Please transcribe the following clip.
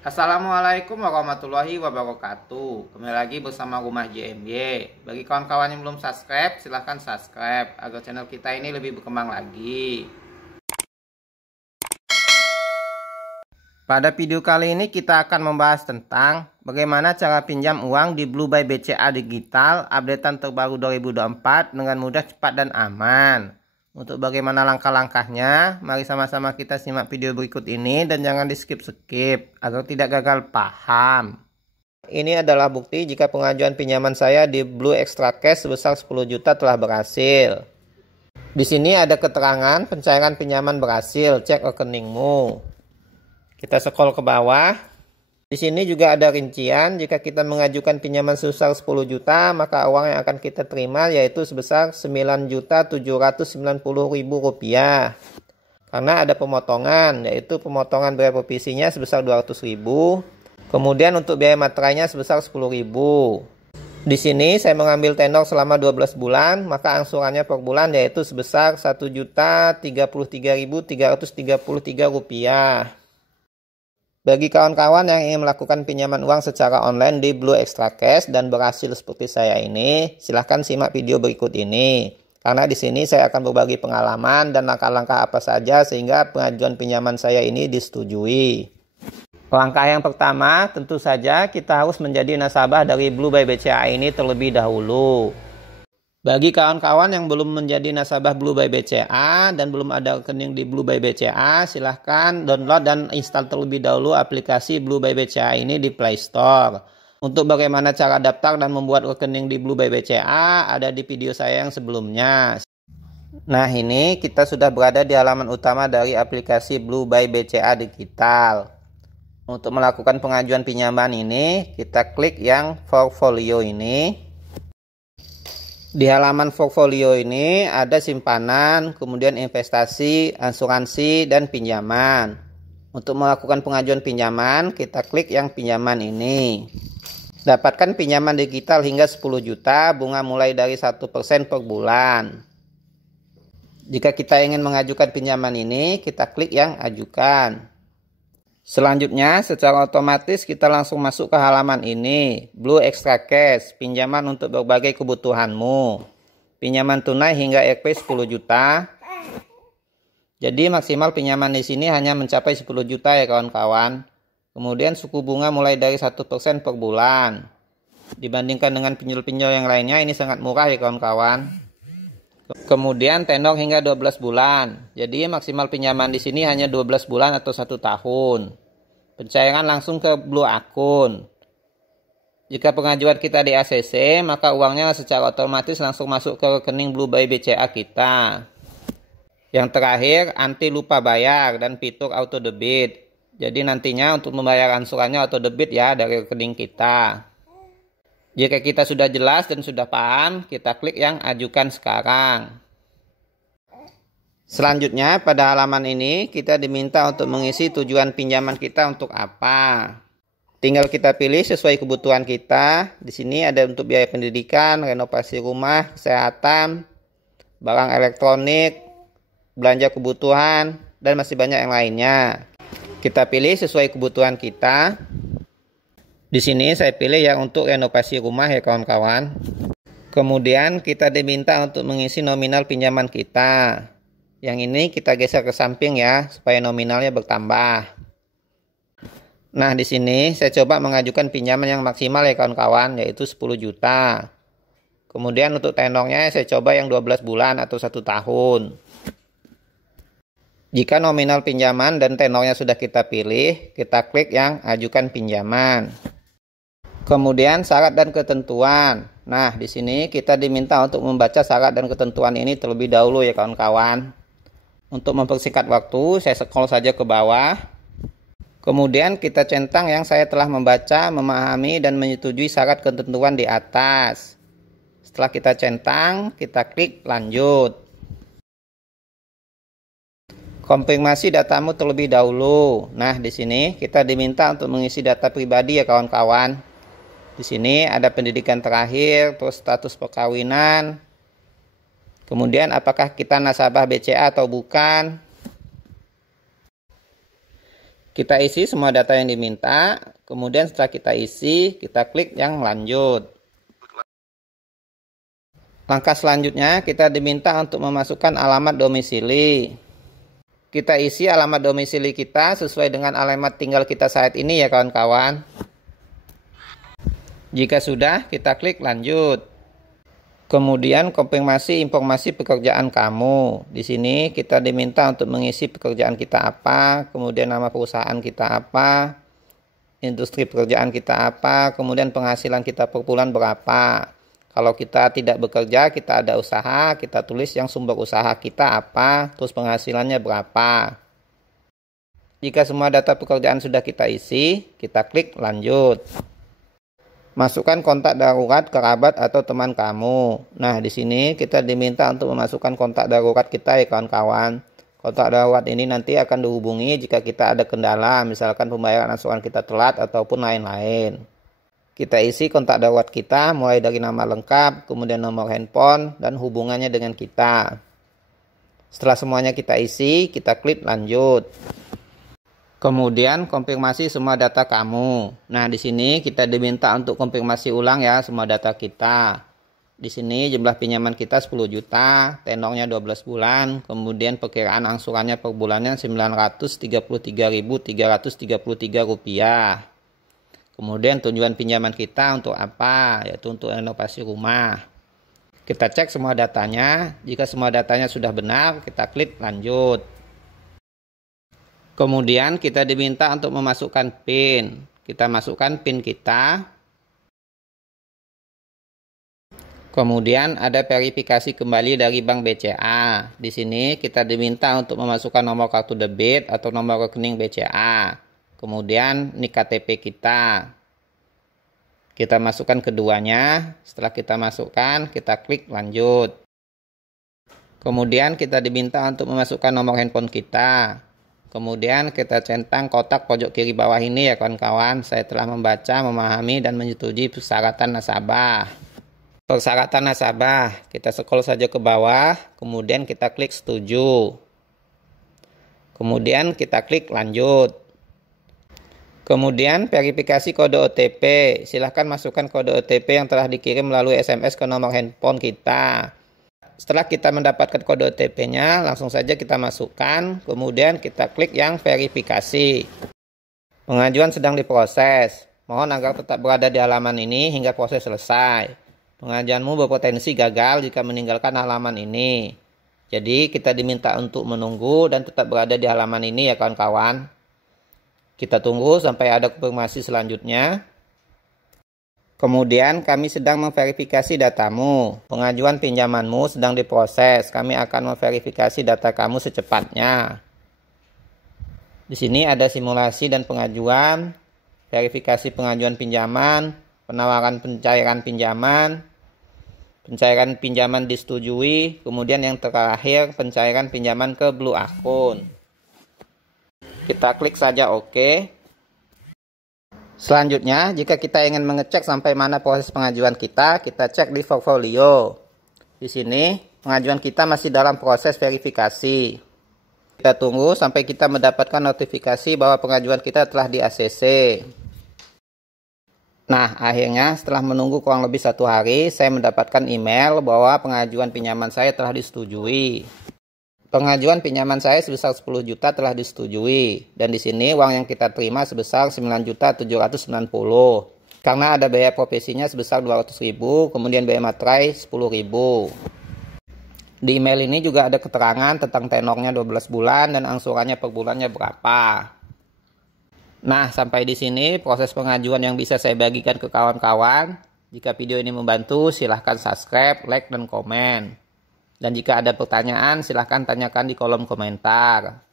Assalamualaikum warahmatullahi wabarakatuh. Kembali lagi bersama Rumah JMY. Bagi kawan-kawan yang belum subscribe, silahkan subscribe agar channel kita ini lebih berkembang lagi. Pada video kali ini kita akan membahas tentang bagaimana cara pinjam uang di Blue by BCA Digital updatean terbaru 2024 dengan mudah, cepat, dan aman. Untuk bagaimana langkah-langkahnya, mari sama-sama kita simak video berikut ini dan jangan di skip-skip agar tidak gagal paham. Ini adalah bukti jika pengajuan pinjaman saya di Blue Extra Cash sebesar 10 juta telah berhasil. Di sini ada keterangan pencairan pinjaman berhasil, cek rekeningmu. Kita scroll ke bawah. Di sini juga ada rincian, jika kita mengajukan pinjaman sebesar 10 juta, maka uang yang akan kita terima yaitu sebesar Rp9.790.000. Karena ada pemotongan, yaitu pemotongan biaya provisinya sebesar Rp200.000. Kemudian untuk biaya materainya sebesar Rp10.000. Di sini saya mengambil tenor selama 12 bulan, maka angsurannya per bulan yaitu sebesar Rp1.033.333. Bagi kawan-kawan yang ingin melakukan pinjaman uang secara online di Blue Extra Cash dan berhasil seperti saya ini, silahkan simak video berikut ini. Karena di sini saya akan berbagi pengalaman dan langkah-langkah apa saja sehingga pengajuan pinjaman saya ini disetujui. Langkah yang pertama, tentu saja kita harus menjadi nasabah dari Blue by BCA ini terlebih dahulu. Bagi kawan-kawan yang belum menjadi nasabah Blue by BCA dan belum ada rekening di Blue by BCA, silahkan download dan install terlebih dahulu aplikasi Blue by BCA ini di Play Store. Untuk bagaimana cara daftar dan membuat rekening di Blue by BCA ada di video saya yang sebelumnya. Nah, ini kita sudah berada di halaman utama dari aplikasi Blue by BCA Digital. Untuk melakukan pengajuan pinjaman ini, kita klik yang portfolio ini. Di halaman portfolio ini ada simpanan, kemudian investasi, asuransi, dan pinjaman. Untuk melakukan pengajuan pinjaman, kita klik yang pinjaman ini. Dapatkan pinjaman digital hingga 10 juta, bunga mulai dari 1% per bulan. Jika kita ingin mengajukan pinjaman ini, kita klik yang ajukan. Selanjutnya, secara otomatis kita langsung masuk ke halaman ini, Blue Extra Cash, pinjaman untuk berbagai kebutuhanmu. Pinjaman tunai hingga RP 10 juta. Jadi maksimal pinjaman di sini hanya mencapai 10 juta ya kawan-kawan. Kemudian suku bunga mulai dari 1% per bulan. Dibandingkan dengan pinjol-pinjol yang lainnya, ini sangat murah ya kawan-kawan. Kemudian tenor hingga 12 bulan. Jadi maksimal pinjaman di sini hanya 12 bulan atau 1 tahun. Pencairan langsung ke Blue akun. Jika pengajuan kita di ACC, maka uangnya secara otomatis langsung masuk ke rekening Blue by BCA kita. Yang terakhir, anti lupa bayar dan fitur auto debit. Jadi nantinya untuk membayar angsurannya auto debit ya dari rekening kita. Jika kita sudah jelas dan sudah paham, kita klik yang ajukan sekarang. Selanjutnya pada halaman ini kita diminta untuk mengisi tujuan pinjaman kita untuk apa. Tinggal kita pilih sesuai kebutuhan kita. Di sini ada untuk biaya pendidikan, renovasi rumah, kesehatan, barang elektronik, belanja kebutuhan, dan masih banyak yang lainnya. Kita pilih sesuai kebutuhan kita. Di sini saya pilih yang untuk renovasi rumah ya kawan-kawan. Kemudian kita diminta untuk mengisi nominal pinjaman kita. Yang ini kita geser ke samping ya, supaya nominalnya bertambah. Nah, di sini saya coba mengajukan pinjaman yang maksimal ya kawan-kawan, yaitu 10 juta. Kemudian untuk tenornya saya coba yang 12 bulan atau 1 tahun. Jika nominal pinjaman dan tenornya sudah kita pilih, kita klik yang ajukan pinjaman. Kemudian syarat dan ketentuan. Nah, di sini kita diminta untuk membaca syarat dan ketentuan ini terlebih dahulu ya kawan-kawan. Untuk mempersingkat waktu, saya scroll saja ke bawah. Kemudian kita centang yang saya telah membaca, memahami, dan menyetujui syarat ketentuan di atas. Setelah kita centang, kita klik lanjut. Konfirmasi datamu terlebih dahulu. Nah, di sini kita diminta untuk mengisi data pribadi ya kawan-kawan. Di sini ada pendidikan terakhir, terus status perkawinan. Kemudian apakah kita nasabah BCA atau bukan. Kita isi semua data yang diminta, kemudian setelah kita isi, kita klik yang lanjut. Langkah selanjutnya, kita diminta untuk memasukkan alamat domisili. Kita isi alamat domisili kita sesuai dengan alamat tinggal kita saat ini ya kawan-kawan. Jika sudah, kita klik lanjut. Kemudian konfirmasi informasi pekerjaan kamu. Di sini kita diminta untuk mengisi pekerjaan kita apa, kemudian nama perusahaan kita apa, industri pekerjaan kita apa, kemudian penghasilan kita per bulan berapa. Kalau kita tidak bekerja, kita ada usaha, kita tulis yang sumber usaha kita apa, terus penghasilannya berapa. Jika semua data pekerjaan sudah kita isi, kita klik lanjut. Masukkan kontak darurat kerabat atau teman kamu. Nah, di sini kita diminta untuk memasukkan kontak darurat kita ya kawan-kawan. Kontak darurat ini nanti akan dihubungi jika kita ada kendala, misalkan pembayaran angsuran kita telat ataupun lain-lain. Kita isi kontak darurat kita mulai dari nama lengkap, kemudian nomor handphone, dan hubungannya dengan kita. Setelah semuanya kita isi, kita klik lanjut. Kemudian konfirmasi semua data kamu. Nah, di sini kita diminta untuk konfirmasi ulang ya semua data kita. Di sini jumlah pinjaman kita 10 juta, tenornya 12 bulan, kemudian perkiraan angsurannya per bulannya Rp933.333. Kemudian tujuan pinjaman kita untuk apa? Yaitu untuk renovasi rumah. Kita cek semua datanya. Jika semua datanya sudah benar, kita klik lanjut. Kemudian kita diminta untuk memasukkan PIN. Kita masukkan PIN kita. Kemudian ada verifikasi kembali dari Bank BCA. Di sini kita diminta untuk memasukkan nomor kartu debit atau nomor rekening BCA. Kemudian NIK KTP kita. Kita masukkan keduanya. Setelah kita masukkan, kita klik lanjut. Kemudian kita diminta untuk memasukkan nomor handphone kita. Kemudian kita centang kotak pojok kiri bawah ini ya kawan-kawan. Saya telah membaca, memahami, dan menyetujui persyaratan nasabah. Persyaratan nasabah, kita scroll saja ke bawah, kemudian kita klik setuju. Kemudian kita klik lanjut. Kemudian verifikasi kode OTP. Silahkan masukkan kode OTP yang telah dikirim melalui SMS ke nomor handphone kita. Setelah kita mendapatkan kode OTP-nya, langsung saja kita masukkan, kemudian kita klik yang verifikasi. Pengajuan sedang diproses. Mohon agar tetap berada di halaman ini hingga proses selesai. Pengajuanmu berpotensi gagal jika meninggalkan halaman ini. Jadi kita diminta untuk menunggu dan tetap berada di halaman ini ya kawan-kawan. Kita tunggu sampai ada konfirmasi selanjutnya. Kemudian kami sedang memverifikasi datamu. Pengajuan pinjamanmu sedang diproses. Kami akan memverifikasi data kamu secepatnya. Di sini ada simulasi dan pengajuan, verifikasi pengajuan pinjaman, penawaran pencairan pinjaman, pencairan pinjaman disetujui, kemudian yang terakhir pencairan pinjaman ke Blue Akun. Kita klik saja OK. Selanjutnya, jika kita ingin mengecek sampai mana proses pengajuan kita cek di portfolio. Di sini, pengajuan kita masih dalam proses verifikasi. Kita tunggu sampai kita mendapatkan notifikasi bahwa pengajuan kita telah di ACC. Nah, akhirnya setelah menunggu kurang lebih 1 hari, saya mendapatkan email bahwa pengajuan pinjaman saya telah disetujui. Pengajuan pinjaman saya sebesar 10 juta telah disetujui, dan di sini uang yang kita terima sebesar 9.790. Karena ada biaya profesinya sebesar 200.000, kemudian biaya materai 10.000. Di email ini juga ada keterangan tentang tenornya 12 bulan dan angsurannya per bulannya berapa. Nah, sampai di sini proses pengajuan yang bisa saya bagikan ke kawan-kawan. Jika video ini membantu, silahkan subscribe, like, dan komen. Dan jika ada pertanyaan, silahkan tanyakan di kolom komentar.